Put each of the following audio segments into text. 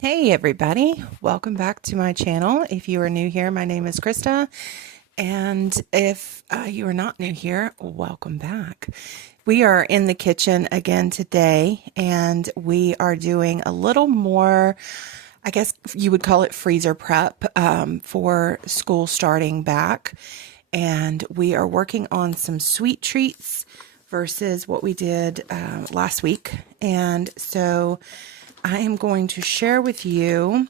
Hey everybody, welcome back to my channel. If you are new here, my name is Krista, and if you are not new here, welcome back. We are in the kitchen again today, and we are doing a little more, I guess you would call it freezer prep for school starting back, and we are working on some sweet treats versus what we did last week, and so I am going to share with you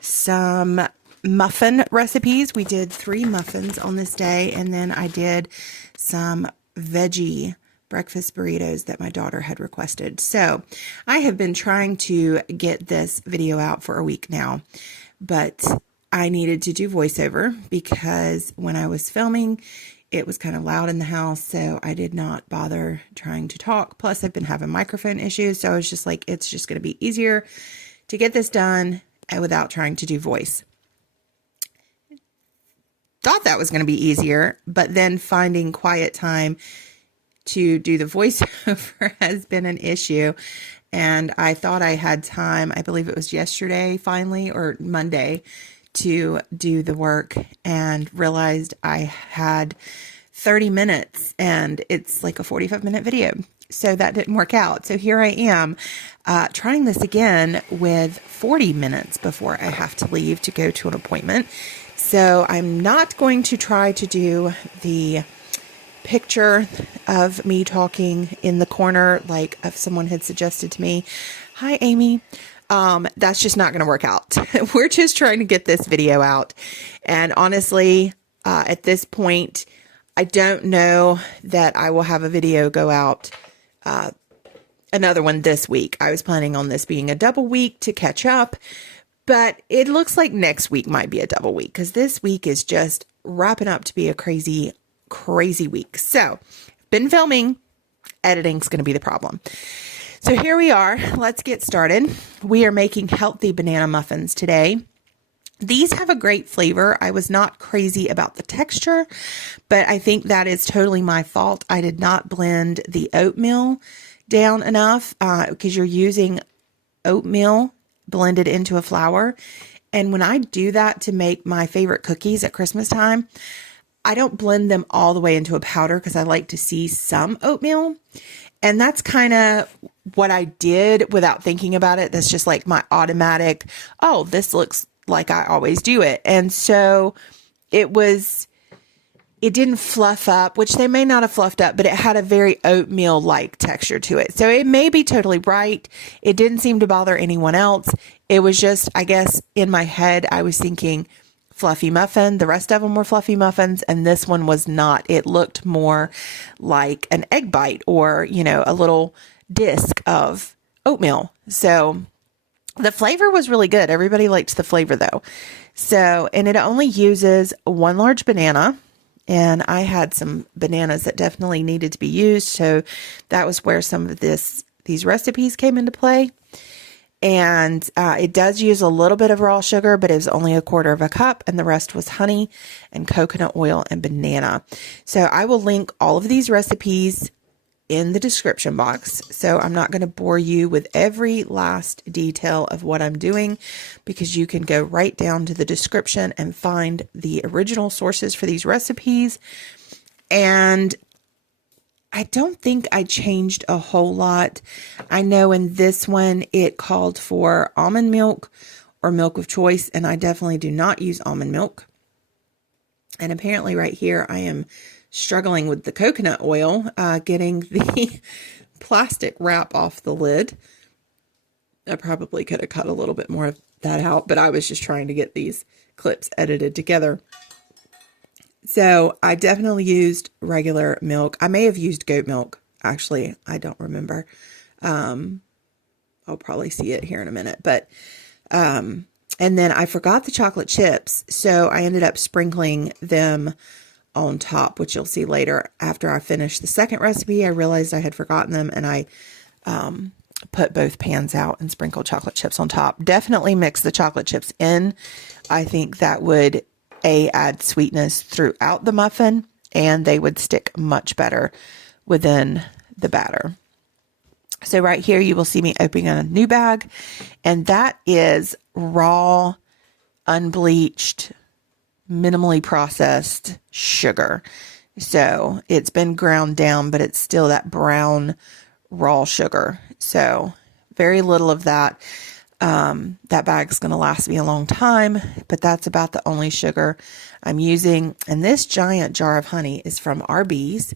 some muffin recipes. We did 3 muffins on this day, and then I did some veggie breakfast burritos that my daughter had requested. So I have been trying to get this video out for a week now, but I needed to do voiceover because when I was filming, it was kind of loud in the house, so I did not bother trying to talk. Plus, I've been having microphone issues, so I was just like, it's just going to be easier to get this done without trying to do voice. Thought that was going to be easier, but then finding quiet time to do the voiceover has been an issue. And I thought I had time, I believe it was yesterday finally, or Monday, to do the work, and realized I had 30 minutes and it's like a 45-minute video. So that didn't work out. So here I am trying this again with 40 minutes before I have to leave to go to an appointment. So I'm not going to try to do the picture of me talking in the corner like if someone had suggested to me. Hi, Amy. That's just not going to work out. We're just trying to get this video out. And honestly, at this point, I don't know that I will have a video go out, another one this week. I was planning on this being a double week to catch up, but it looks like next week might be a double week because this week is just wrapping up to be a crazy, crazy week. So, been filming, editing's going to be the problem. So here we are. Let's get started. We are making healthy banana muffins today. These have a great flavor. I was not crazy about the texture, but I think that is totally my fault. I did not blend the oatmeal down enough because you're using oatmeal blended into a flour. And when I do that to make my favorite cookies at Christmas time, I don't blend them all the way into a powder because I like to see some oatmeal. And that's kind of what I did without thinking about it. That's just like my automatic, oh, this looks like I always do it. And so it didn't fluff up, which they may not have fluffed up, but it had a very oatmeal-like texture to it. So it may be totally right. It didn't seem to bother anyone else. It was just, I guess, in my head, I was thinking fluffy muffin. The rest of them were fluffy muffins, and this one was not. It looked more like an egg bite or, a little disc of oatmeal. So the flavor was really good. Everybody liked the flavor though. So, and it only uses 1 large banana, and I had some bananas that definitely needed to be used. So that was where some of these recipes came into play. And it does use a little bit of raw sugar, but it was only 1/4 cup, and the rest was honey and coconut oil and banana. So I will link all of these recipes in the description box. So I'm not going to bore you with every last detail of what I'm doing because you can go right down to the description and find the original sources for these recipes. And I don't think I changed a whole lot. I know in this one, it called for almond milk or milk of choice, and I definitely do not use almond milk. And apparently right here, I am struggling with the coconut oil, getting the plastic wrap off the lid. I probably could have cut a little bit more of that out, but I was just trying to get these clips edited together. So I definitely used regular milk. I may have used goat milk. Actually, I don't remember. I'll probably see it here in a minute. But, and then I forgot the chocolate chips. So I ended up sprinkling them on top, which you'll see later. After I finished the second recipe, I realized I had forgotten them, and I put both pans out and sprinkled chocolate chips on top. Definitely mix the chocolate chips in. I think that would add sweetness throughout the muffin, and they would stick much better within the batter. So right here, you will see me opening a new bag, and that is raw, unbleached, minimally processed sugar. So it's been ground down, but it's still that brown raw sugar. So very little of that. That bag's going to last me a long time, but that's about the only sugar I'm using. And this giant jar of honey is from Arby's.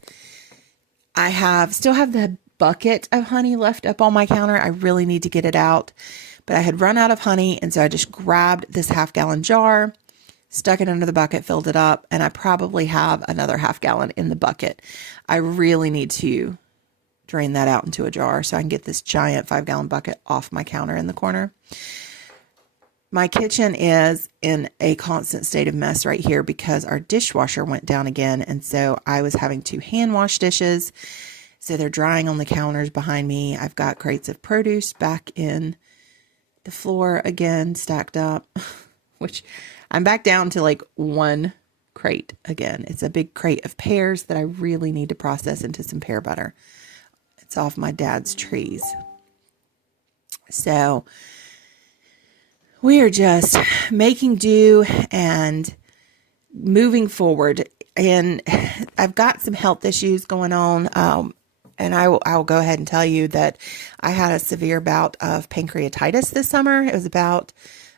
I still have the bucket of honey left up on my counter. I really need to get it out, but I had run out of honey. And so I just grabbed this half-gallon jar, stuck it under the bucket, filled it up, and I probably have another half-gallon in the bucket. I really need to drain that out into a jar so I can get this giant 5-gallon bucket off my counter in the corner. My kitchen is in a constant state of mess right here because our dishwasher went down again. And so I was having to hand wash dishes. So they're drying on the counters behind me. I've got crates of produce back in the floor again, stacked up, which I'm back down to like one crate again. It's a big crate of pears that I really need to process into some pear butter. It's off my dad's trees. So we are just making do and moving forward. And I've got some health issues going on. And I'll go ahead and tell you that I had a severe bout of pancreatitis this summer. It was about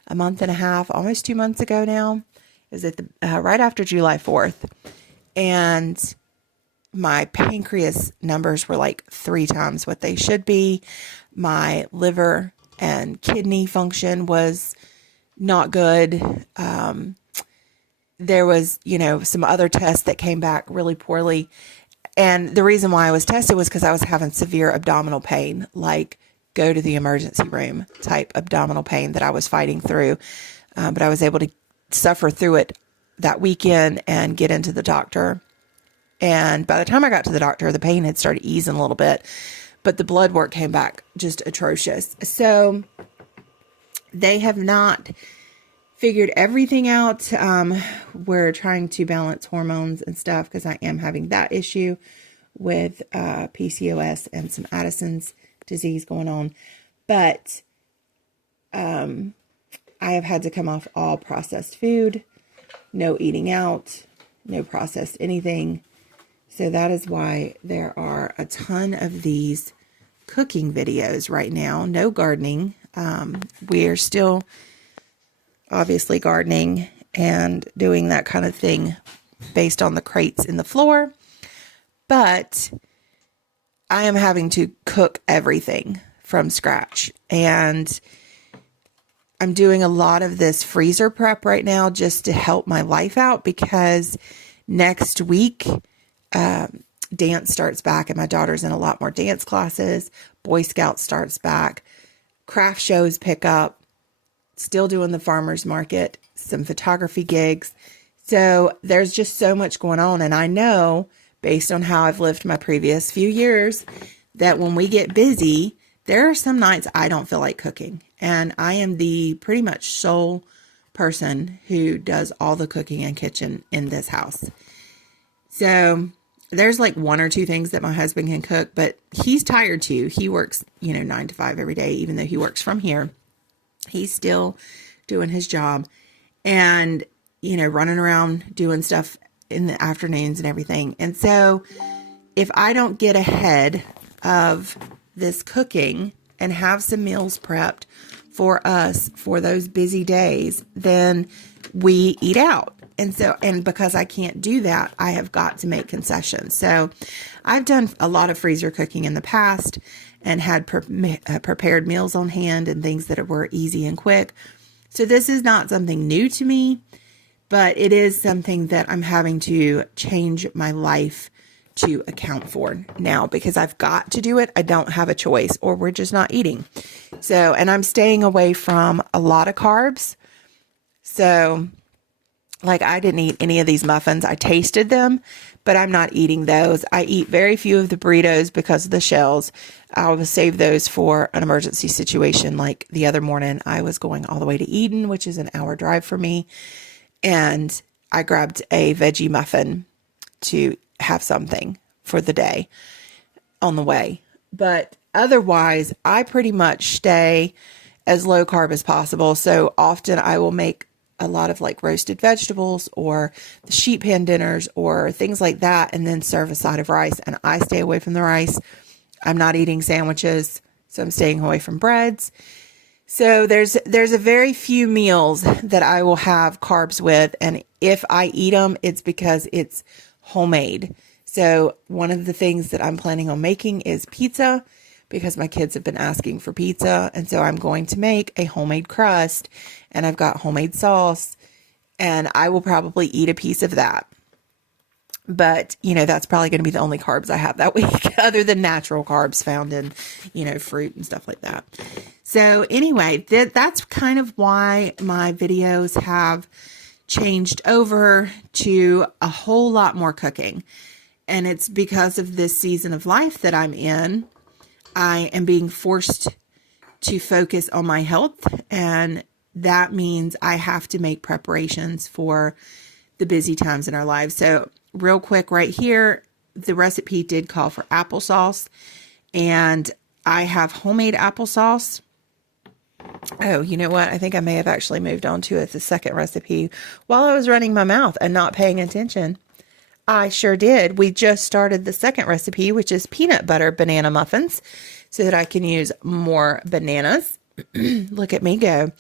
a month and a half, almost 2 months ago now. It was at right after July 4th. And my pancreas numbers were like 3 times what they should be. My liver and kidney function was not good. There was, some other tests that came back really poorly. And the reason why I was tested was because I was having severe abdominal pain, like go to the emergency room type abdominal pain that I was fighting through. But I was able to suffer through it that weekend and get into the doctor. And by the time I got to the doctor, the pain had started easing a little bit, but the blood work came back just atrocious. So they have not figured everything out. We're trying to balance hormones and stuff because I am having that issue with PCOS and some Addison's disease going on. But I have had to come off all processed food, no eating out, no processed anything. So that is why there are a ton of these cooking videos right now. No gardening. We are still obviously gardening and doing that kind of thing based on the crates in the floor. But I am having to cook everything from scratch. And I'm doing a lot of this freezer prep right now just to help my life out because next week, dance starts back and my daughter's in a lot more dance classes. Boy Scout starts back. Craft shows pick up. Still doing the farmer's market. Some photography gigs. So there's just so much going on. And I know, based on how I've lived my previous few years, that when we get busy, there are some nights I don't feel like cooking. And I am the pretty much sole person who does all the cooking and kitchen in this house. So there's like 1 or 2 things that my husband can cook, but he's tired too. He works, 9 to 5 every day, even though he works from here. He's still doing his job and, running around doing stuff in the afternoons and everything. And so if I don't get ahead of this cooking and have some meals prepped for us for those busy days, then we eat out. And because I can't do that, I have got to make concessions. So I've done a lot of freezer cooking in the past and had prepared meals on hand and things that were easy and quick. So this is not something new to me, but it is something that I'm having to change my life to account for now because I've got to do it. I don't have a choice or we're just not eating. So, and I'm staying away from a lot of carbs. So like I didn't eat any of these muffins. I tasted them, but I'm not eating those. I eat very few of the burritos because of the shells. I will save those for an emergency situation. Like the other morning, I was going all the way to Eden, which is an hour drive for me. And I grabbed a veggie muffin to have something for the day on the way. But Otherwise, I pretty much stay as low carb as possible. So often I will make a lot of like roasted vegetables or the sheet pan dinners or things like that, and then serve a side of rice. And I stay away from the rice. I'm not eating sandwiches, so I'm staying away from breads. So there's a very few meals that I will have carbs with, and if I eat them, it's because it's homemade. So one of the things that I'm planning on making is pizza, because my kids have been asking for pizza, and so I'm going to make a homemade crust, and I've got homemade sauce, and I will probably eat a piece of that. But, that's probably going to be the only carbs I have that week, other than natural carbs found in, fruit and stuff like that. So anyway, that's kind of why my videos have changed over to a whole lot more cooking. And it's because of this season of life that I'm in. I am being forced to focus on my health, and that means I have to make preparations for the busy times in our lives. So real quick right here, the recipe did call for applesauce, and I have homemade applesauce. Oh, you know what? I think I may have actually moved on to the second recipe while I was running my mouth and not paying attention. I sure did. We just started the second recipe, which is peanut butter banana muffins, so that I can use more bananas. Look at me go.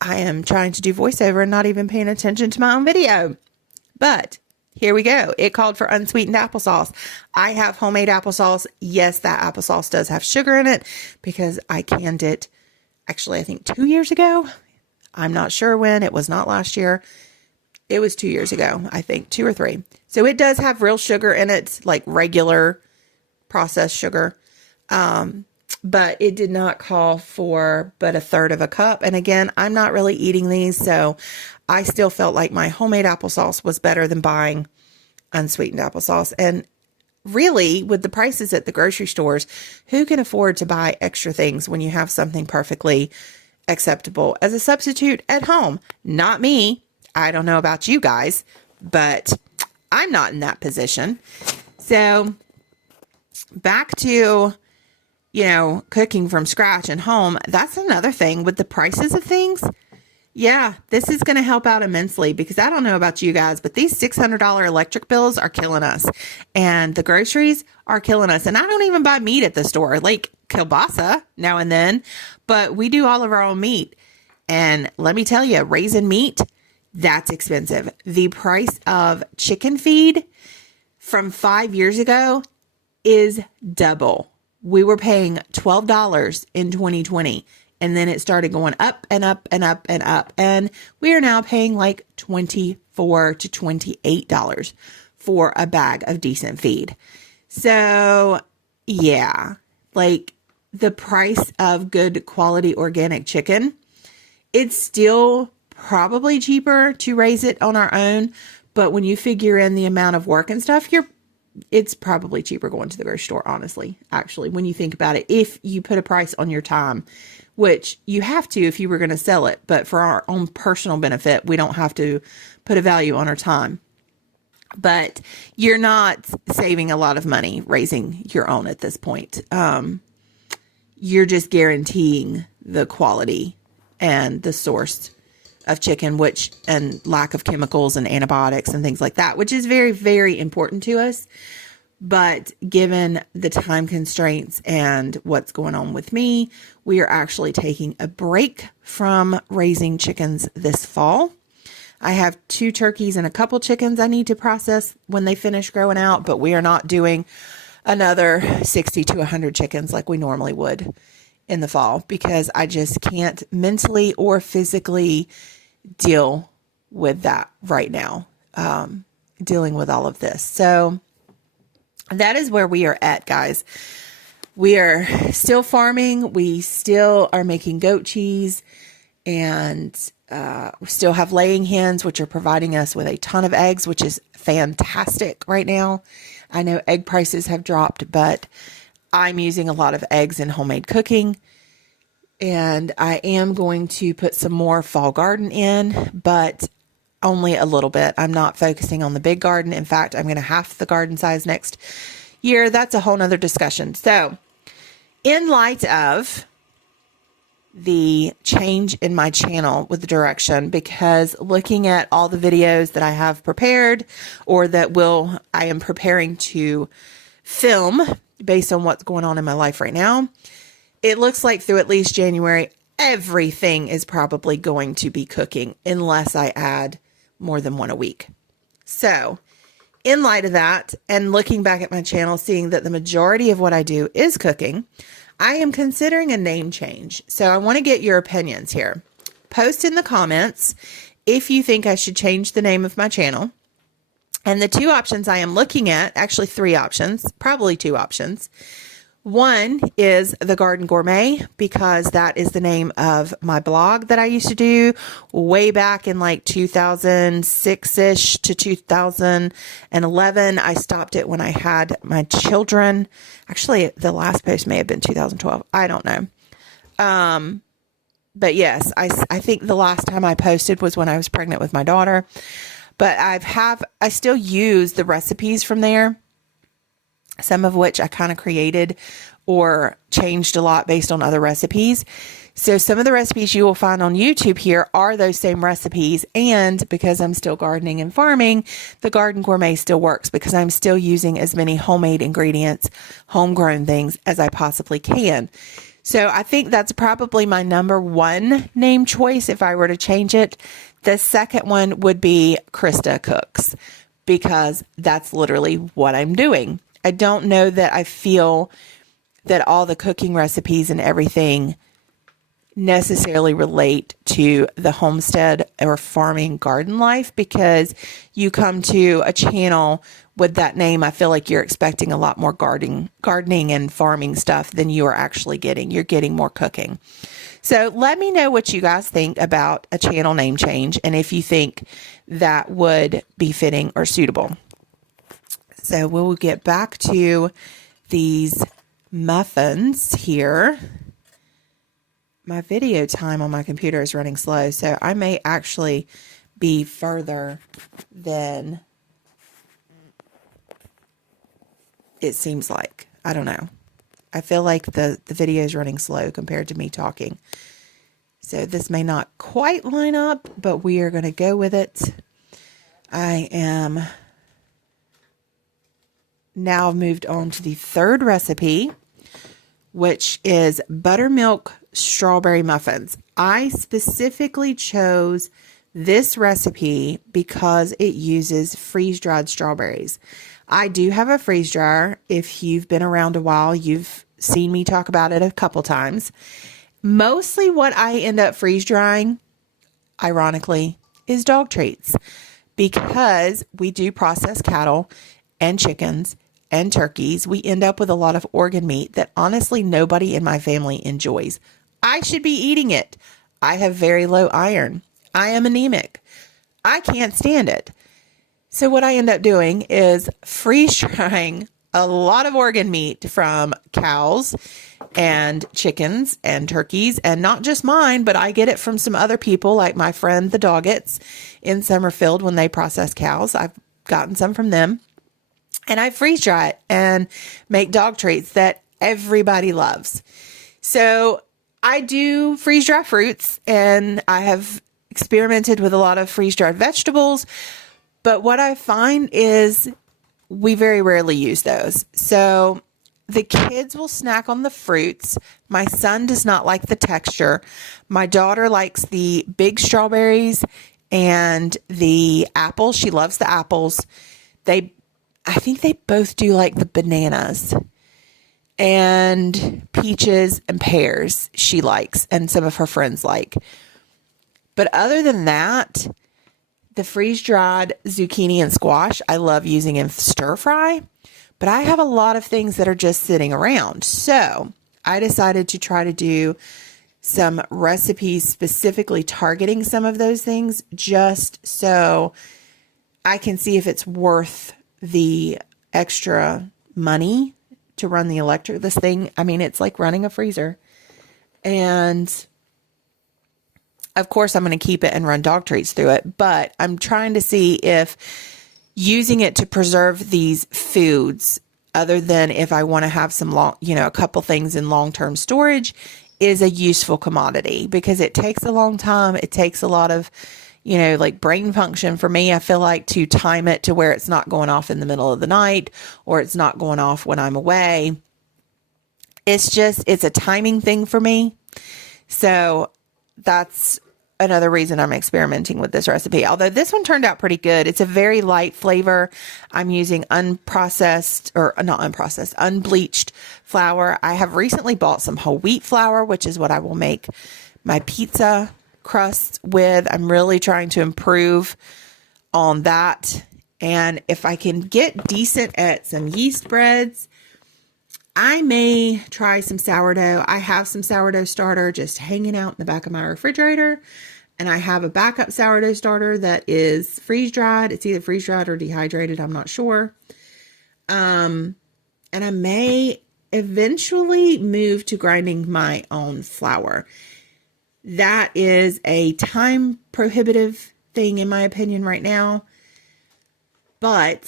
I am trying to do voiceover and not even paying attention to my own video. But here we go. It called for unsweetened applesauce. I have homemade applesauce. Yes, that applesauce does have sugar in it because I canned it, actually, I think 2 years ago. I'm not sure when. It was not last year. It was 2 years ago, I think, 2 or 3. So it does have real sugar in it, like regular processed sugar. But it did not call for but a third of a cup. And again, I'm not really eating these, so I still felt like my homemade applesauce was better than buying unsweetened applesauce. And really, with the prices at the grocery stores, who can afford to buy extra things when you have something perfectly acceptable as a substitute at home? Not me. I don't know about you guys, but I'm not in that position. So back to, cooking from scratch and home. That's another thing with the prices of things. Yeah, this is going to help out immensely, because I don't know about you guys, but these $600 electric bills are killing us, and the groceries are killing us. And I don't even buy meat at the store, like kielbasa now and then, but we do all of our own meat. And let me tell you, raising meat, that's expensive. The price of chicken feed from 5 years ago is double. We were paying $12 in 2020, and then it started going up and up and up and up. And we are now paying like $24 to $28 for a bag of decent feed. So yeah, like the price of good quality organic chicken, it's still probably cheaper to raise it on our own. But when you figure in the amount of work and stuff, it's probably cheaper going to the grocery store, honestly, actually, when you think about it, if you put a price on your time, which you have to if you were going to sell it. But for our own personal benefit, we don't have to put a value on our time. But you're not saving a lot of money raising your own at this point. You're just guaranteeing the quality and the source of chicken, and lack of chemicals and antibiotics and things like that, which is very, very important to us. But given the time constraints and what's going on with me, we are actually taking a break from raising chickens this fall. I have 2 turkeys and a couple chickens I need to process when they finish growing out, but we are not doing another 60 to 100 chickens like we normally would in the fall, because I just can't mentally or physically deal with that right now, dealing with all of this. So that is where we are at, guys. We are still farming. We still are making goat cheese, and we still have laying hens, which are providing us with a ton of eggs, which is fantastic right now. I know egg prices have dropped, but I'm using a lot of eggs in homemade cooking. And I am going to put some more fall garden in, but only a little bit. I'm not focusing on the big garden. In fact, I'm going to half the garden size next year. That's a whole nother discussion. So In light of the change in my channel with the direction, because looking at all the videos that I have prepared or that I am preparing to film based on what's going on in my life right now, it looks like through at least January, everything is probably going to be cooking unless I add more than one a week. So in light of that, and looking back at my channel, seeing that the majority of what I do is cooking, I am considering a name change. So I want to get your opinions here. Post in the comments if you think I should change the name of my channel. And the two options I am looking at, actually three options, probably two options. One is The Garden Gourmet, because that is the name of my blog that I used to do way back in like 2006-ish to 2011. I stopped it when I had my children. Actually, the last post may have been 2012. I don't know. But yes, I think the last time I posted was when I was pregnant with my daughter. But I still use the recipes from there, some of which I kind of created or changed a lot based on other recipes. So some of the recipes you will find on YouTube here are those same recipes. And because I'm still gardening and farming, the Garden Gourmet still works because I'm still using as many homemade ingredients, homegrown things as I possibly can. So I think that's probably my number one name choice if I were to change it. The second one would be Krista Cooks, because that's literally what I'm doing. I don't know that I feel that all the cooking recipes and everything necessarily relate to the homestead or farming garden life, because you come to a channel with that name, I feel like you're expecting a lot more gardening and farming stuff than you are actually getting. You're getting more cooking. So let me know what you guys think about a channel name change and if you think that would be fitting or suitable. So we'll get back to these muffins here. My video time on my computer is running slow, so I may actually be further than it seems like. I don't know. I feel like the video is running slow compared to me talking. So this may not quite line up, but we are going to go with it. I am now moved on to the third recipe, which is buttermilk strawberry muffins. I specifically chose this recipe because it uses freeze-dried strawberries. I do have a freeze dryer. If you've been around a while, you've seen me talk about it a couple times. Mostly what I end up freeze drying, ironically, is dog treats, because we do process cattle and chickens and turkeys. We end up with a lot of organ meat that honestly nobody in my family enjoys. I should be eating it. I have very low iron. I am anemic. I can't stand it. So what I end up doing is freeze drying a lot of organ meat from cows and chickens and turkeys, and not just mine, but I get it from some other people like my friend the Doggets in Summerfield when they process cows. I've gotten some from them, and I freeze dry it and make dog treats that everybody loves. So I do freeze dry fruits, and I have experimented with a lot of freeze dried vegetables. But what I find is we very rarely use those. So the kids will snack on the fruits. My son does not like the texture. My daughter likes the big strawberries and the apples. She loves the apples. I think they both do like the bananas and peaches and pears she likes, and some of her friends like. But other than that, the freeze-dried zucchini and squash, I love using in stir fry, but I have a lot of things that are just sitting around. So I decided to try to do some recipes specifically targeting some of those things, just so I can see if it's worth the extra money to run this thing. I mean, it's like running a freezer. And of course, I'm going to keep it and run dog treats through it, but I'm trying to see if using it to preserve these foods other than if I want to have some long, a couple things in long-term storage, is a useful commodity because it takes a long time. It takes a lot of, like brain function for me. I feel like to time it to where it's not going off in the middle of the night or it's not going off when I'm away. It's a timing thing for me. So that's another reason I'm experimenting with this recipe. Although this one turned out pretty good. It's a very light flavor. I'm using unbleached flour. I have recently bought some whole wheat flour, which is what I will make my pizza crust with. I'm really trying to improve on that. And if I can get decent at some yeast breads, I may try some sourdough. I have some sourdough starter just hanging out in the back of my refrigerator. And I have a backup sourdough starter that is freeze-dried. It's either freeze-dried or dehydrated. I'm not sure. And I may eventually move to grinding my own flour. That is a time prohibitive thing in my opinion right now. But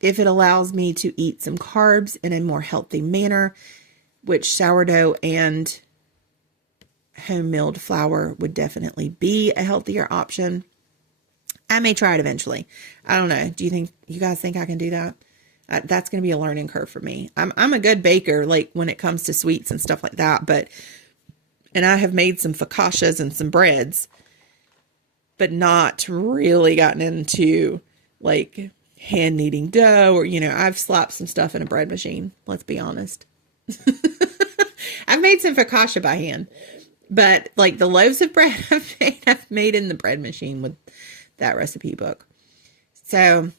if it allows me to eat some carbs in a more healthy manner, which sourdough and home milled flour would definitely be a healthier option, I may try it eventually. I don't know. Do you guys think I can do that? That's going to be a learning curve for me. I'm a good baker, like when it comes to sweets and stuff like that, and I have made some focaccias and some breads, but not really gotten into like hand kneading dough or, I've slapped some stuff in a bread machine. Let's be honest. I've made some focaccia by hand, but like the loaves of bread I've made in the bread machine with that recipe book. So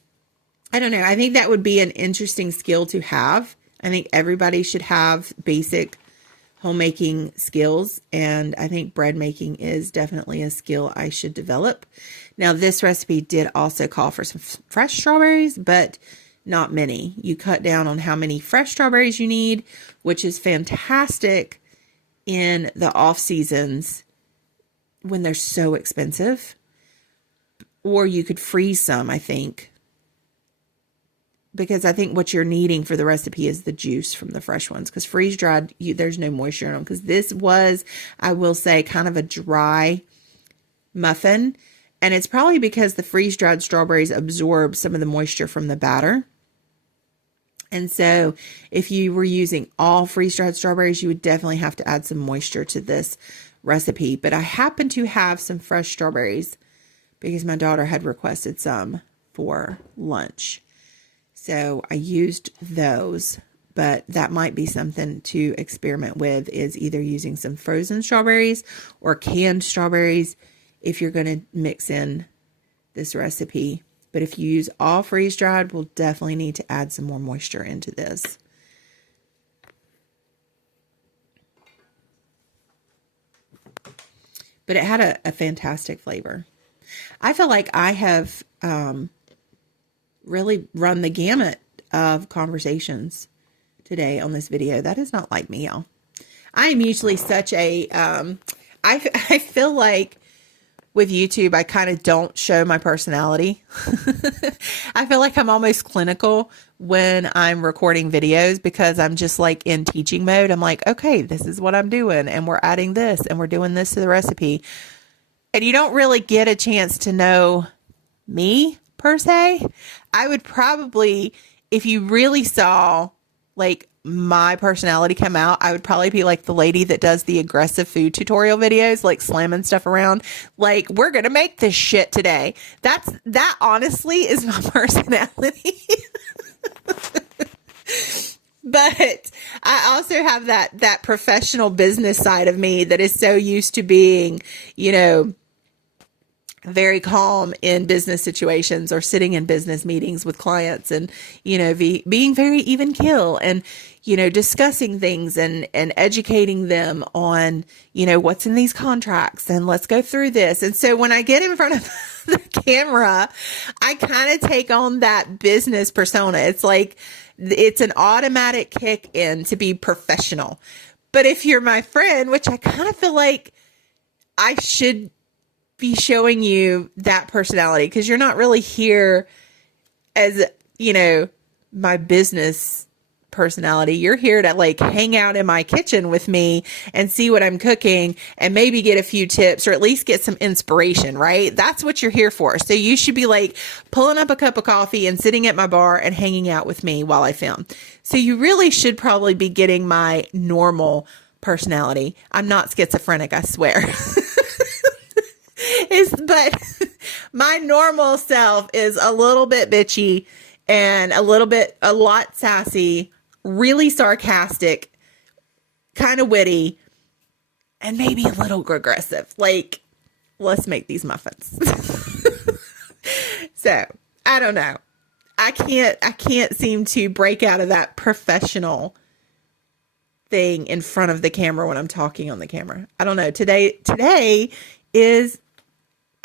I don't know. I think that would be an interesting skill to have. I think everybody should have basic homemaking skills. And I think bread making is definitely a skill I should develop. Now, this recipe did also call for some fresh strawberries, but not many. You cut down on how many fresh strawberries you need, which is fantastic in the off seasons when they're so expensive. Or you could freeze some, I think, because I think what you're needing for the recipe is the juice from the fresh ones, because freeze dried, there's no moisture in them. Because this was, I will say, kind of a dry muffin, and it's probably because the freeze dried strawberries absorb some of the moisture from the batter. And so if you were using all freeze dried strawberries, you would definitely have to add some moisture to this recipe. But I happen to have some fresh strawberries because my daughter had requested some for lunch. So I used those, but that might be something to experiment with, is either using some frozen strawberries or canned strawberries if you're going to mix in this recipe. But if you use all freeze-dried, we'll definitely need to add some more moisture into this. But it had a fantastic flavor. I feel like I have really run the gamut of conversations today on this video. That is not like me, y'all. I am usually such a, I feel like with YouTube, I kind of don't show my personality. I feel like I'm almost clinical when I'm recording videos because I'm just like in teaching mode. I'm like, okay, this is what I'm doing, and we're adding this and we're doing this to the recipe. And you don't really get a chance to know me per se. I would probably, if you really saw like my personality come out, I would probably be like the lady that does the aggressive food tutorial videos, like slamming stuff around. Like, we're going to make this shit today. That honestly is my personality. But I also have that professional business side of me that is so used to being, very calm in business situations or sitting in business meetings with clients and, being very even keel and, discussing things and educating them on, what's in these contracts and let's go through this. And so when I get in front of the camera, I kind of take on that business persona. It's like, it's an automatic kick in to be professional. But if you're my friend, which I kind of feel like I should be showing you that personality, because you're not really here as, my business personality. You're here to like hang out in my kitchen with me and see what I'm cooking and maybe get a few tips or at least get some inspiration, right? That's what you're here for. So you should be like pulling up a cup of coffee and sitting at my bar and hanging out with me while I film. So you really should probably be getting my normal personality. I'm not schizophrenic, I swear. But my normal self is a little bit bitchy and a lot sassy, really sarcastic, kind of witty, and maybe a little aggressive. Like, let's make these muffins. So, I don't know. I can't seem to break out of that professional thing in front of the camera when I'm talking on the camera. I don't know. Today is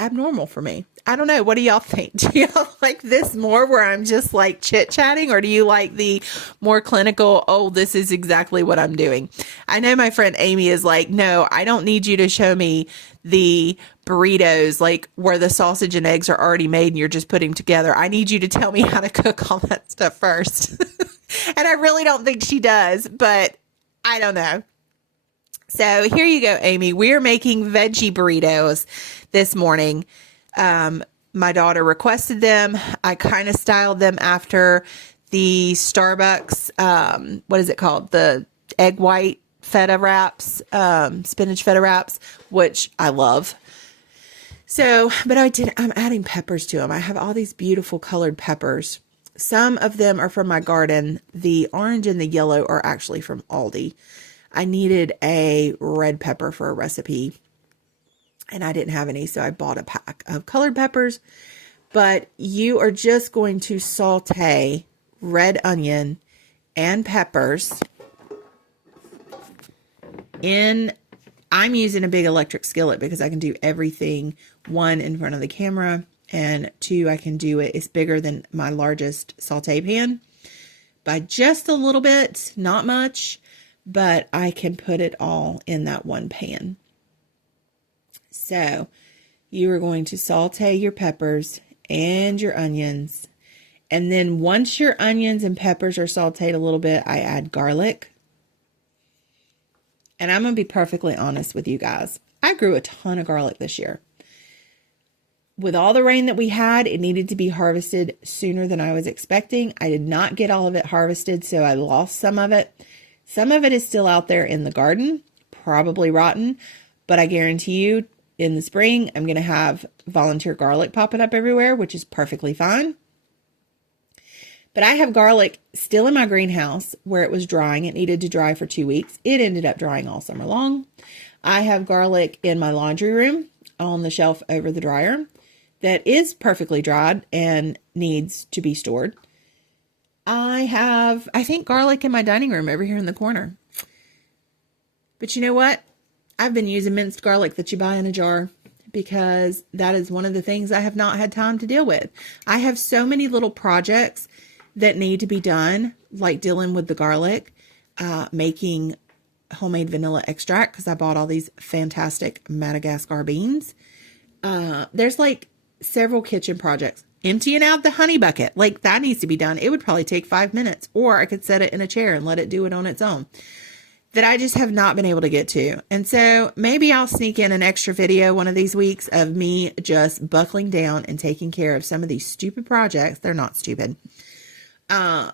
abnormal for me. I don't know. What do y'all think? Do y'all like this more where I'm just like chit-chatting, or do you like the more clinical, oh, this is exactly what I'm doing? I know my friend Amy is like, no, I don't need you to show me the burritos, like where the sausage and eggs are already made and you're just putting them together. I need you to tell me how to cook all that stuff first. And I really don't think she does, but I don't know. So here you go, Amy. We're making veggie burritos this morning. My daughter requested them. I kind of styled them after the Starbucks, what is it called? The egg white feta wraps, spinach feta wraps, which I love. So, but I'm adding peppers to them. I have all these beautiful colored peppers. Some of them are from my garden. The orange and the yellow are actually from Aldi. I needed a red pepper for a recipe, and I didn't have any, so I bought a pack of colored peppers. But you are just going to saute red onion and peppers I'm using a big electric skillet because I can do everything, one, in front of the camera, and two, I can do it. It's bigger than my largest saute pan by just a little bit, not much, but I can put it all in that one pan. So you are going to saute your peppers and your onions. And then once your onions and peppers are sauteed a little bit, I add garlic. And I'm going to be perfectly honest with you guys. I grew a ton of garlic this year. With all the rain that we had, it needed to be harvested sooner than I was expecting. I did not get all of it harvested, so I lost some of it. Some of it is still out there in the garden, probably rotten, but I guarantee you in the spring, I'm going to have volunteer garlic popping up everywhere, which is perfectly fine. But I have garlic still in my greenhouse where it was drying. It needed to dry for 2 weeks. It ended up drying all summer long. I have garlic in my laundry room on the shelf over the dryer that is perfectly dried and needs to be stored. I think, garlic in my dining room over here in the corner. But you know what? I've been using minced garlic that you buy in a jar because that is one of the things I have not had time to deal with. I have so many little projects that need to be done, like dealing with the garlic, making homemade vanilla extract because I bought all these fantastic Madagascar beans. There's like several kitchen projects. Emptying out the honey bucket, like that needs to be done. It would probably take 5 minutes, or I could set it in a chair and let it do it on its own, that I just have not been able to get to. And so maybe I'll sneak in an extra video one of these weeks of me just buckling down and taking care of some of these stupid projects. They're not stupid. That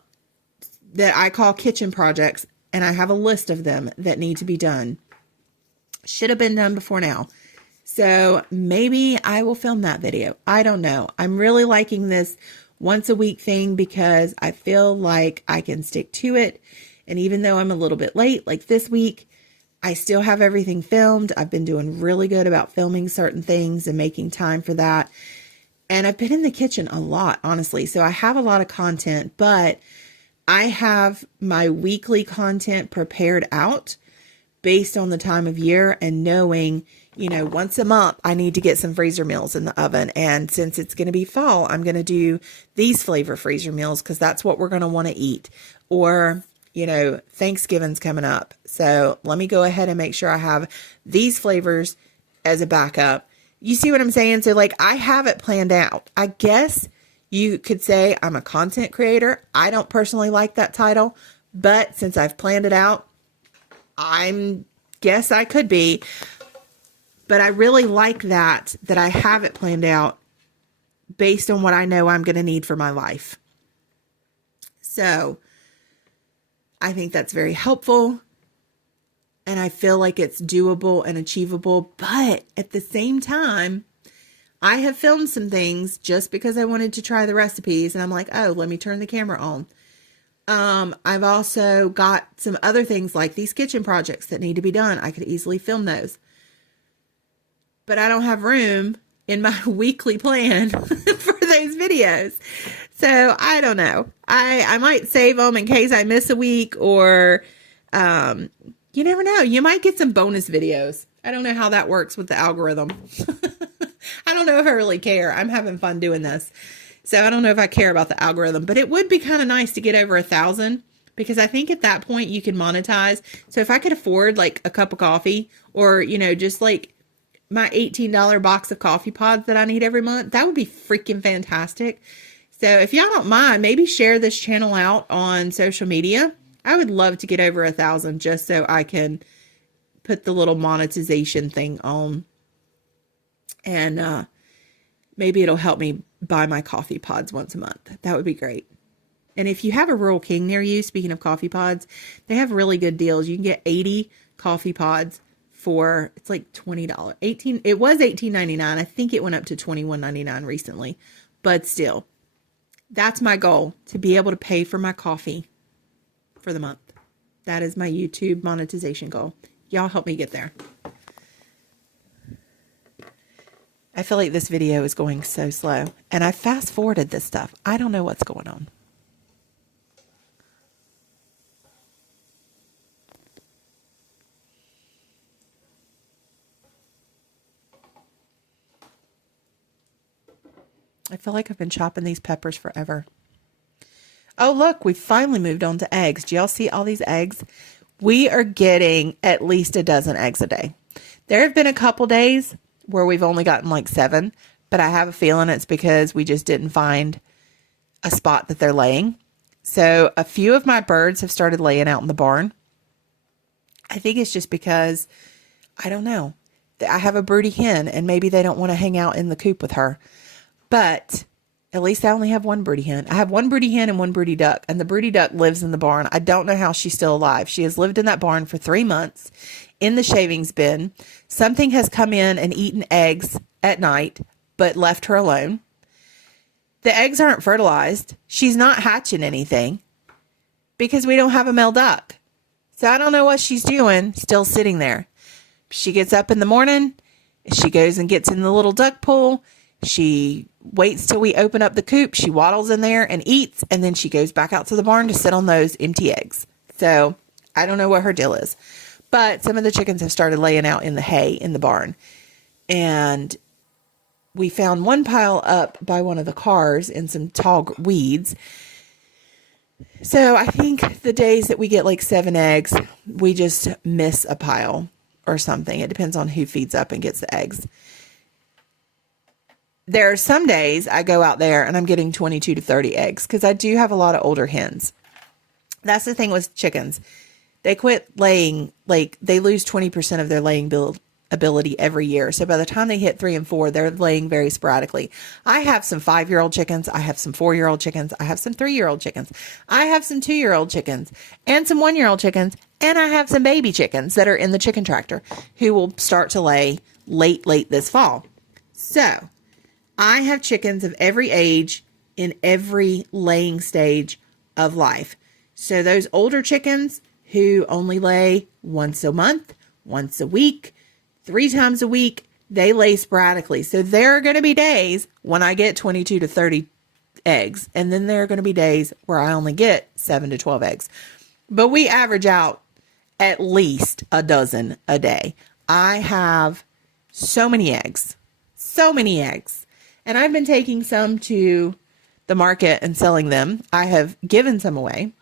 I call kitchen projects, and I have a list of them that need to be done. Should have been done before now. So maybe I will film that video. I don't know. I'm really liking this once a week thing because I feel like I can stick to it. And even though I'm a little bit late, like this week, I still have everything filmed. I've been doing really good about filming certain things and making time for that. And I've been in the kitchen a lot, honestly. So I have a lot of content, but I have my weekly content prepared out based on the time of year and knowing, once a month, I need to get some freezer meals in the oven. And since it's going to be fall, I'm going to do these flavor freezer meals because that's what we're going to want to eat. Or, Thanksgiving's coming up. So let me go ahead and make sure I have these flavors as a backup. You see what I'm saying? So I have it planned out. I guess you could say I'm a content creator. I don't personally like that title, But since I've planned it out, I'm guess I could be. But I really like that I have it planned out based on what I know I'm going to need for my life. So I think that's very helpful. And I feel like it's doable and achievable. But at the same time, I have filmed some things just because I wanted to try the recipes. And I'm like, oh, let me turn the camera on. I've also got some other things like these kitchen projects that need to be done. I could easily film those. But I don't have room in my weekly plan for those videos. So I don't know. I might save them in case I miss a week, or you never know. You might get some bonus videos. I don't know how that works with the algorithm. I don't know if I really care. I'm having fun doing this. So I don't know if I care about the algorithm, but it would be kind of nice to get over 1,000, because I think at that point you can monetize. So if I could afford like a cup of coffee, or, you know, just like my $18 box of coffee pods that I need every month, that would be freaking fantastic. So if y'all don't mind, maybe share this channel out on social media. I would love to get over 1,000 just so I can put the little monetization thing on. And maybe it'll help me buy my coffee pods once a month. That would be great. And if you have a Rural King near you, speaking of coffee pods, they have really good deals. You can get 80 coffee pods for, it's like $20. It was $18.99. I think it went up to $21.99 recently. But still, that's my goal, to be able to pay for my coffee for the month. That is my YouTube monetization goal. Y'all help me get there. I feel like this video is going so slow, and I fast forwarded this stuff. I don't know what's going on. I feel like I've been chopping these peppers forever. Oh, look, we finally moved on to eggs. Do y'all see all these eggs? We are getting at least a dozen eggs a day. There have been a couple days where we've only gotten like 7, but I have a feeling it's because we just didn't find a spot that they're laying. So a few of my birds have started laying out in the barn. I think it's just because, I don't know, I have a broody hen and maybe they don't want to hang out in the coop with her. But at least I only have one broody hen. I have one broody hen and one broody duck, and the broody duck lives in the barn. I don't know how she's still alive. She has lived in that barn for 3 months in the shavings bin. Something has come in and eaten eggs at night, but left her alone. The eggs aren't fertilized. She's not hatching anything because we don't have a male duck. So I don't know what she's doing, still sitting there. She gets up in the morning. She goes and gets in the little duck pool. She waits till we open up the coop. She waddles in there and eats, and then she goes back out to the barn to sit on those empty eggs. So I don't know what her deal is. But some of the chickens have started laying out in the hay in the barn. And we found one pile up by one of the cars in some tall weeds. So I think the days that we get like 7 eggs, we just miss a pile or something. It depends on who feeds up and gets the eggs. There are some days I go out there and I'm getting 22 to 30 eggs because I do have a lot of older hens. That's the thing with chickens. They quit laying, like they lose 20% of their laying ability every year. So by the time they hit 3 and 4, they're laying very sporadically. I have some 5-year-old chickens. I have some 4-year-old chickens. I have some 3-year-old chickens. I have some 2-year-old chickens and some 1-year-old chickens. And I have some baby chickens that are in the chicken tractor who will start to lay late this fall. So I have chickens of every age in every laying stage of life. So those older chickens who only lay once a month, once a week, 3 times a week, they lay sporadically. So there are going to be days when I get 22 to 30 eggs. And then there are going to be days where I only get 7 to 12 eggs. But we average out at least a dozen a day. I have so many eggs. So many eggs. And I've been taking some to the market and selling them. I have given some away.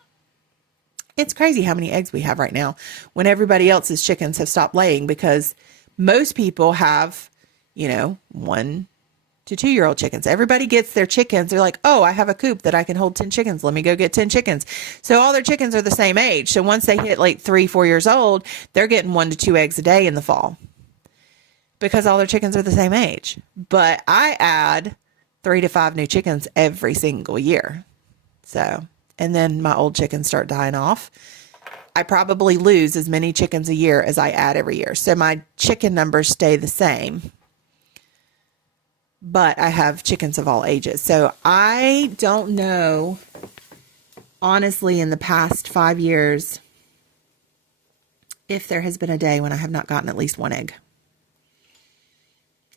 It's crazy how many eggs we have right now when everybody else's chickens have stopped laying, because most people have, 1, to 2-year-old chickens. Everybody gets their chickens. They're like, oh, I have a coop that I can hold 10 chickens. Let me go get 10 chickens. So all their chickens are the same age. So once they hit like 3-4 years old, they're getting 1 to 2 eggs a day in the fall because all their chickens are the same age. But I add 3 to 5 new chickens every single year. So, and then my old chickens start dying off. I probably lose as many chickens a year as I add every year. So my chicken numbers stay the same, but I have chickens of all ages. So I don't know, honestly, in the past 5 years, if there has been a day when I have not gotten at least 1 egg,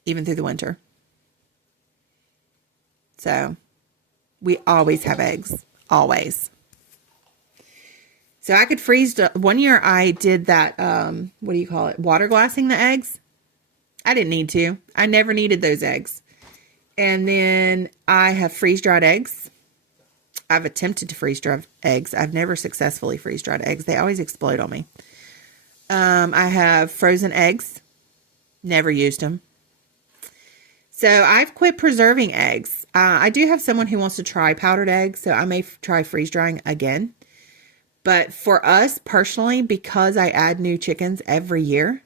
even through the winter. So we always have eggs, always. So I could freeze. One year I did that, what do you call it? Water glassing the eggs. I didn't need to. I never needed those eggs. And then I have freeze-dried eggs. I've attempted to freeze-dry eggs. I've never successfully freeze-dried eggs. They always explode on me. I have frozen eggs. Never used them. So I've quit preserving eggs. I do have someone who wants to try powdered eggs, so I may try freeze-drying again. But for us personally, because I add new chickens every year,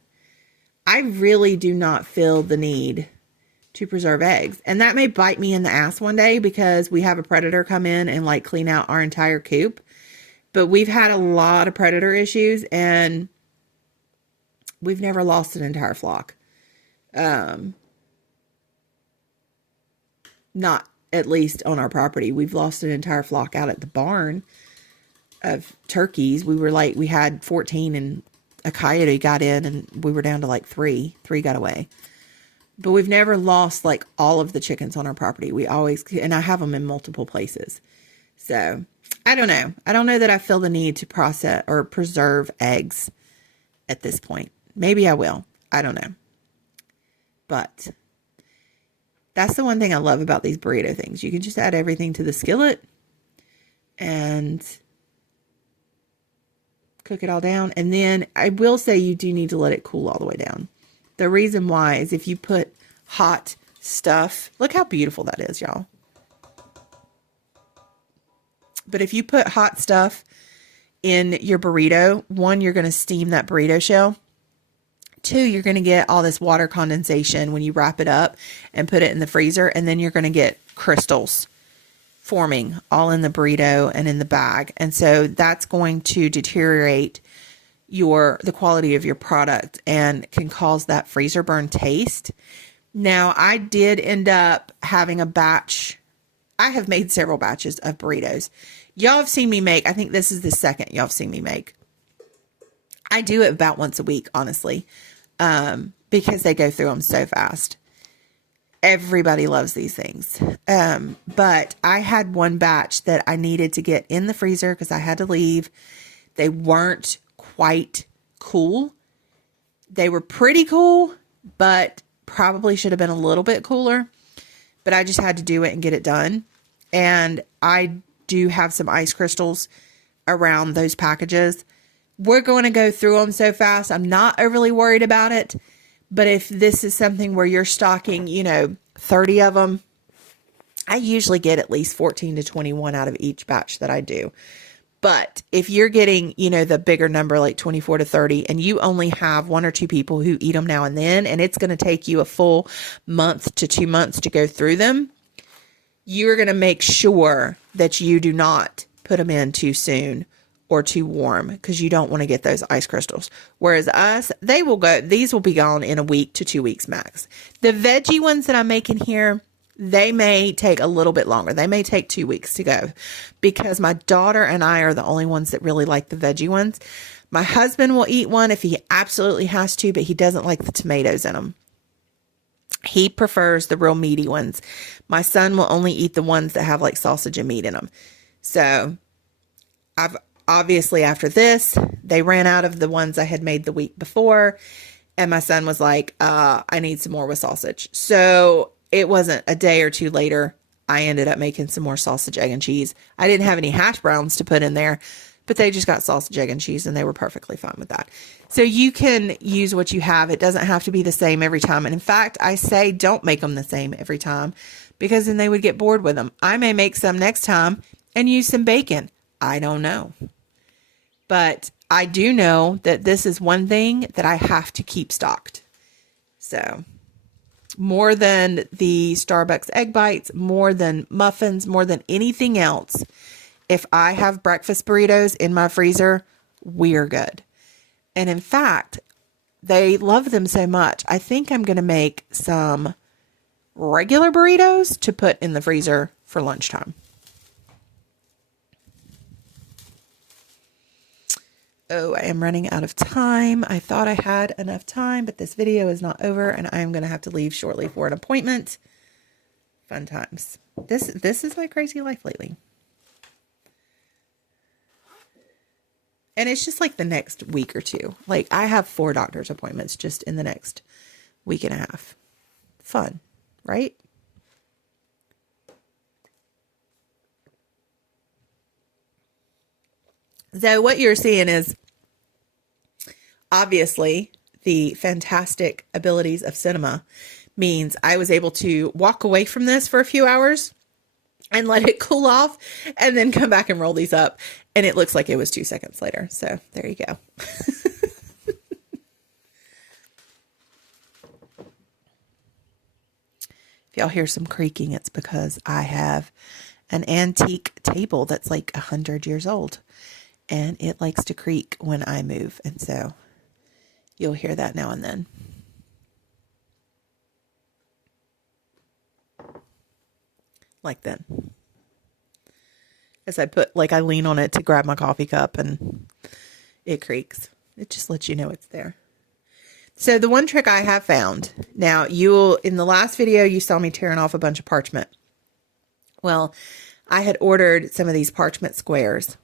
I really do not feel the need to preserve eggs. And that may bite me in the ass one day because we have a predator come in and like clean out our entire coop. But we've had a lot of predator issues and we've never lost an entire flock. Not at least on our property. We've lost an entire flock out at the barn of turkeys. We had 14 and a coyote got in and we were down to like 3 got away, but we've never lost like all of the chickens on our property. We always, and I have them in multiple places. So I don't know that I feel the need to process or preserve eggs at this point. Maybe I will, I don't know, but that's the one thing I love about these burrito things. You can just add everything to the skillet and cook it all down. And then I will say you do need to let it cool all the way down. The reason why is if you put hot stuff, look how beautiful that is, y'all. But if you put hot stuff in your burrito, 1, you're going to steam that burrito shell. 2, you're going to get all this water condensation when you wrap it up and put it in the freezer. And then you're going to get crystals forming all in the burrito and in the bag. And so that's going to deteriorate the quality of your product and can cause that freezer burn taste. Now, I did end up having a batch. I have made several batches of burritos. Y'all have seen me make, I think this is the second y'all have seen me make. I do it about once a week, honestly, because they go through them so fast. Everybody loves these things. But I had one batch that I needed to get in the freezer because I had to leave. They weren't quite cool. They were pretty cool, but probably should have been a little bit cooler. But I just had to do it and get it done. And I do have some ice crystals around those packages. We're going to go through them so fast. I'm not overly worried about it. But if this is something where you're stocking, 30 of them, I usually get at least 14 to 21 out of each batch that I do. But if you're getting, the bigger number, like 24 to 30, and you only have 1 or 2 people who eat them now and then, and it's going to take you a full month to 2 months to go through them, you're going to make sure that you do not put them in too soon or too warm because you don't want to get those ice crystals. Whereas us, these will be gone in a week to 2 weeks max. The veggie ones that I'm making here, they may take a little bit longer. They may take 2 weeks to go because my daughter and I are the only ones that really like the veggie ones. My husband will eat one if he absolutely has to, but he doesn't like the tomatoes in them. He prefers the real meaty ones. My son will only eat the ones that have like sausage and meat in them. So obviously after this, they ran out of the ones I had made the week before. And my son was like, I need some more with sausage. So it wasn't a day or two later, I ended up making some more sausage, egg, and cheese. I didn't have any hash browns to put in there, but they just got sausage, egg, and cheese, and they were perfectly fine with that. So you can use what you have. It doesn't have to be the same every time. And in fact, I say don't make them the same every time, because then they would get bored with them. I may make some next time and use some bacon. I don't know. But I do know that this is one thing that I have to keep stocked. So more than the Starbucks egg bites, more than muffins, more than anything else, if I have breakfast burritos in my freezer, we're good. And in fact, they love them so much, I think I'm going to make some regular burritos to put in the freezer for lunchtime. Oh, I am running out of time. I thought I had enough time, but this video is not over, and I am going to have to leave shortly for an appointment. Fun times. This is my crazy life lately. And it's just like the next week or two. Like, I have 4 doctor's appointments just in the next week and a half. Fun, right? So what you're seeing is obviously the fantastic abilities of cinema means I was able to walk away from this for a few hours and let it cool off and then come back and roll these up. And it looks like it was 2 seconds later. So there you go. If y'all hear some creaking, it's because I have an antique table that's like 100 years old. And it likes to creak when I move. And so you'll hear that now and then. Like then. As I lean on it to grab my coffee cup and it creaks. It just lets you know it's there. So the one trick I have found. Now in the last video, you saw me tearing off a bunch of parchment. Well, I had ordered some of these parchment squares.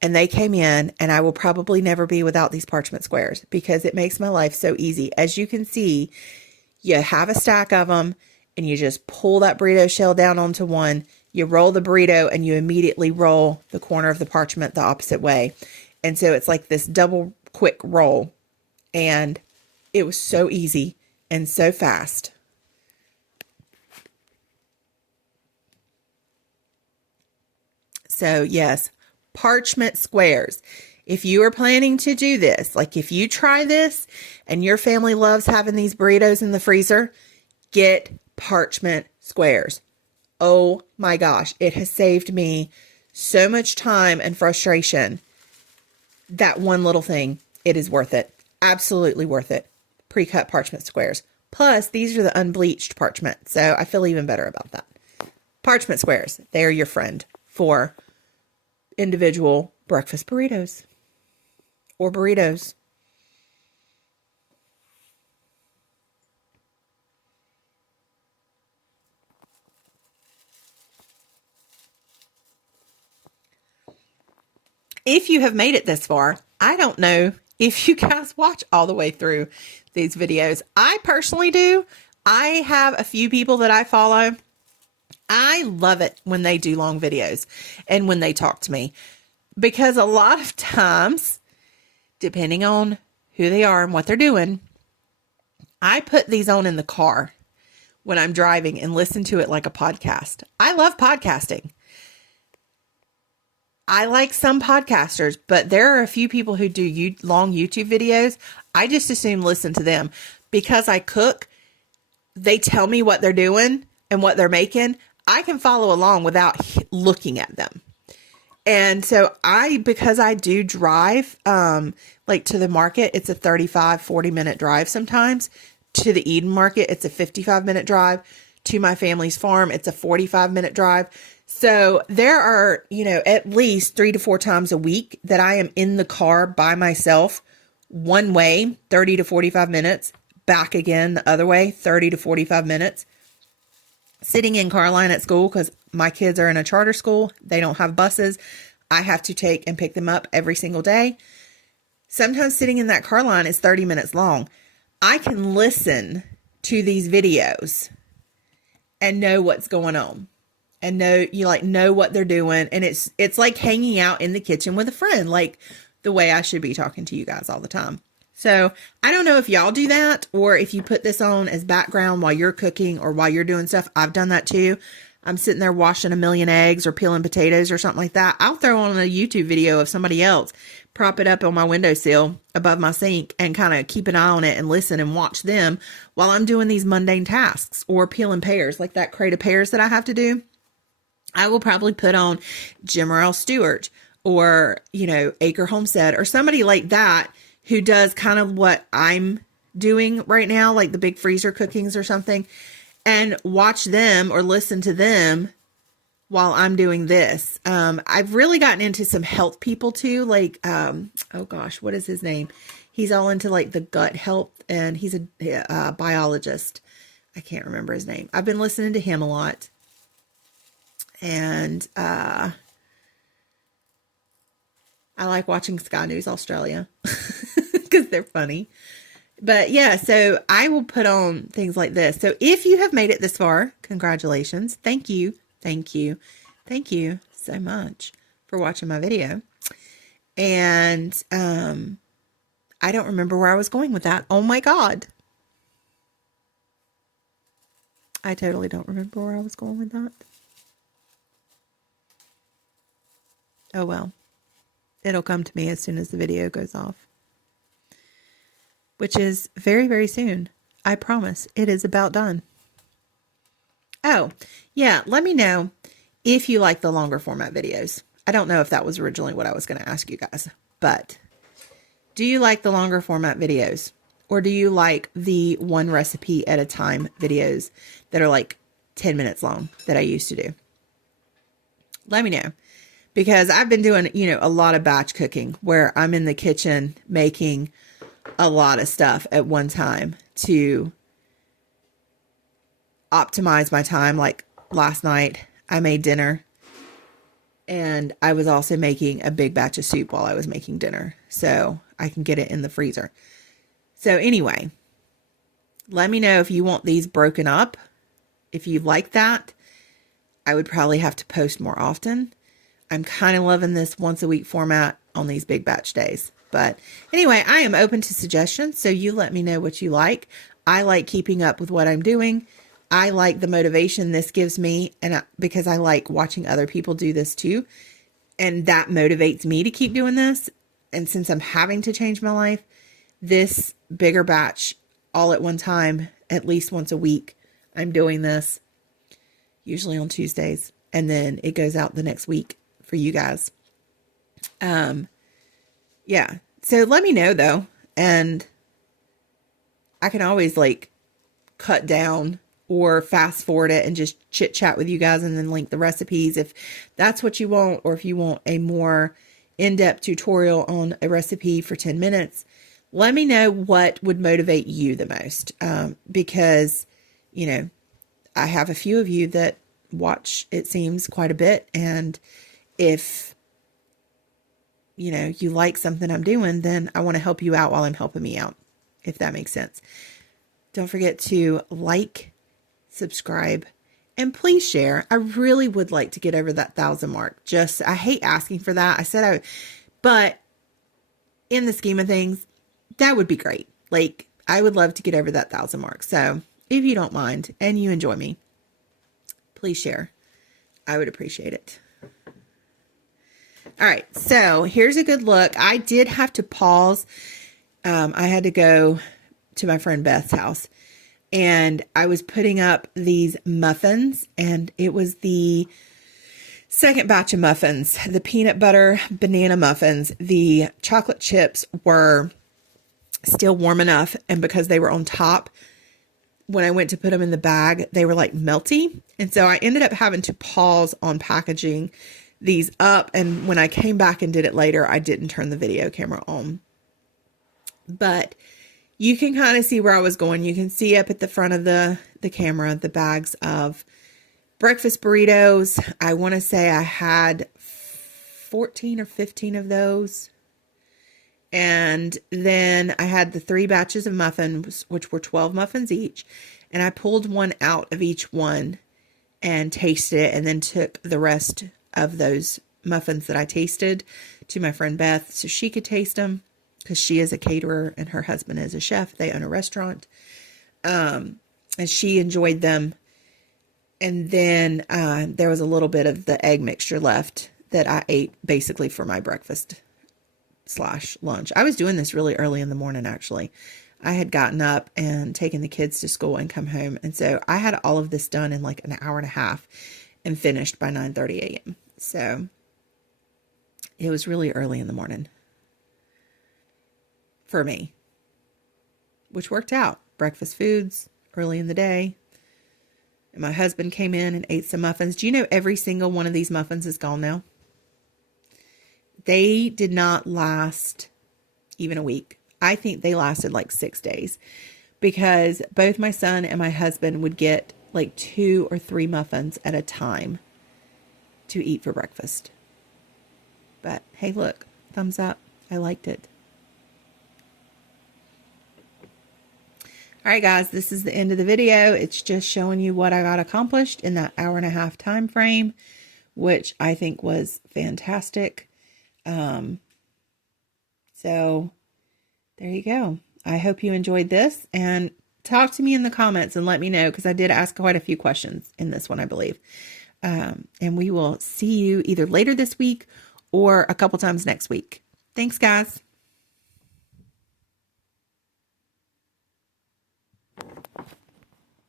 And they came in, and I will probably never be without these parchment squares because it makes my life so easy. As you can see, you have a stack of them, and you just pull that burrito shell down onto one. You roll the burrito, and you immediately roll the corner of the parchment the opposite way. And so it's like this double quick roll. And it was so easy and so fast. So, yes. Parchment squares. If you are planning to do this, like if you try this and your family loves having these burritos in the freezer, get parchment squares. Oh my gosh, it has saved me so much time and frustration. That one little thing, it is worth it. Absolutely worth it. Pre-cut parchment squares. Plus, these are the unbleached parchment, so I feel even better about that. Parchment squares, they are your friend for individual breakfast burritos or burritos. If you have made it this far, I don't know if you guys watch all the way through these videos. I personally do. I have a few people that I follow. I love it when they do long videos and when they talk to me, because a lot of times, depending on who they are and what they're doing, I put these on in the car when I'm driving and listen to it like a podcast. I love podcasting. I like some podcasters, but there are a few people who do long YouTube videos. I just assume listen to them because I cook. They tell me what they're doing and what they're making. I can follow along without looking at them. And so because I do drive, like to the market, it's a 40 minute drive sometimes. To the Eden market, it's a 55-minute drive. To my family's farm, it's a 45-minute drive. So there are, at least 3 to 4 times a week that I am in the car by myself, one way, 30 to 45 minutes, back again the other way, 30 to 45 minutes. Sitting in car line at school because my kids are in a charter school. They don't have buses. I have to take and pick them up every single day. Sometimes sitting in that car line is 30 minutes long. I can listen to these videos and know what's going on. and know what they're doing. And it's like hanging out in the kitchen with a friend, like the way I should be talking to you guys all the time. So I don't know if y'all do that or if you put this on as background while you're cooking or while you're doing stuff. I've done that too. I'm sitting there washing a million eggs or peeling potatoes or something like that. I'll throw on a YouTube video of somebody else, prop it up on my windowsill above my sink and kind of keep an eye on it and listen and watch them while I'm doing these mundane tasks or peeling pears, like that crate of pears that I have to do. I will probably put on Jim Earl Stewart or, Acre Homestead or somebody like that who does kind of what I'm doing right now, like the big freezer cookings or something, and watch them or listen to them while I'm doing this. I've really gotten into some health people too, like, oh gosh, what is his name? He's all into like the gut health and he's a biologist. I can't remember his name. I've been listening to him a lot. And I like watching Sky News Australia because they're funny. But yeah, so I will put on things like this. So if you have made it this far, congratulations. Thank you. Thank you. Thank you so much for watching my video. And I don't remember where I was going with that. Oh my God. I totally don't remember where I was going with that. Oh well. It'll come to me as soon as the video goes off. Which is very, very soon. I promise. It is about done. Oh, yeah. Let me know if you like the longer format videos. I don't know if that was originally what I was going to ask you guys. But do you like the longer format videos? Or do you like the one recipe at a time videos that are like 10 minutes long that I used to do? Let me know. Because I've been doing, a lot of batch cooking where I'm in the kitchen making a lot of stuff at one time to optimize my time. Like last night, I made dinner and I was also making a big batch of soup while I was making dinner so I can get it in the freezer. So anyway, let me know if you want these broken up. If you like that, I would probably have to post more often. I'm kind of loving this once a week format on these big batch days. But anyway, I am open to suggestions. So you let me know what you like. I like keeping up with what I'm doing. I like the motivation this gives me. And because I like watching other people do this too. And that motivates me to keep doing this. And since I'm having to change my life, this bigger batch all at one time, at least once a week, I'm doing this usually on Tuesdays. And then it goes out the next week for you guys. Yeah. So let me know though. And I can always like cut down or fast forward it and just chit chat with you guys and then link the recipes if that's what you want, or if you want a more in-depth tutorial on a recipe for 10 minutes, let me know what would motivate you the most. Because, I have a few of you that watch, it seems, quite a bit. And if, you like something I'm doing, then I want to help you out while I'm helping me out, if that makes sense. Don't forget to like, subscribe, and please share. I really would like to get over that 1,000 mark. I hate asking for that. But in the scheme of things, that would be great. Like, I would love to get over that 1,000 mark. So if you don't mind and you enjoy me, please share. I would appreciate it. All right, so here's a good look. I did have to pause. I had to go to my friend Beth's house, and I was putting up these muffins, and it was the second batch of muffins, the peanut butter banana muffins. The chocolate chips were still warm enough, and because they were on top, when I went to put them in the bag, they were like melty, and so I ended up having to pause on packaging these up, and when I came back and did it later, I didn't turn the video camera on. But you can kind of see where I was going. You can see up at the front of the camera the bags of breakfast burritos. I want to say I had 14 or 15 of those. And then I had the 3 batches of muffins, which were 12 muffins each. And I pulled one out of each one and tasted it, and then took the rest of those muffins that I tasted to my friend Beth so she could taste them, because she is a caterer and her husband is a chef. They own a restaurant. And she enjoyed them. And then there was a little bit of the egg mixture left that I ate basically for my breakfast / lunch. I was doing this really early in the morning, actually. I had gotten up and taken the kids to school and come home. And so I had all of this done in like an hour and a half and finished by 9:30 a.m. So it was really early in the morning for me, which worked out. Breakfast foods early in the day. And my husband came in and ate some muffins. Do you know every single one of these muffins is gone now? They did not last even a week. I think they lasted like 6 days, because both my son and my husband would get like 2 or 3 muffins at a time to eat for breakfast. But hey, look, thumbs up. I liked it. All right, guys, this is the end of the video. It's just showing you what I got accomplished in that hour and a half time frame, which I think was fantastic. So there you go. I hope you enjoyed this, and talk to me in the comments and let me know, because I did ask quite a few questions in this one, I believe. And we will see you either later this week or a couple times next week. Thanks, guys.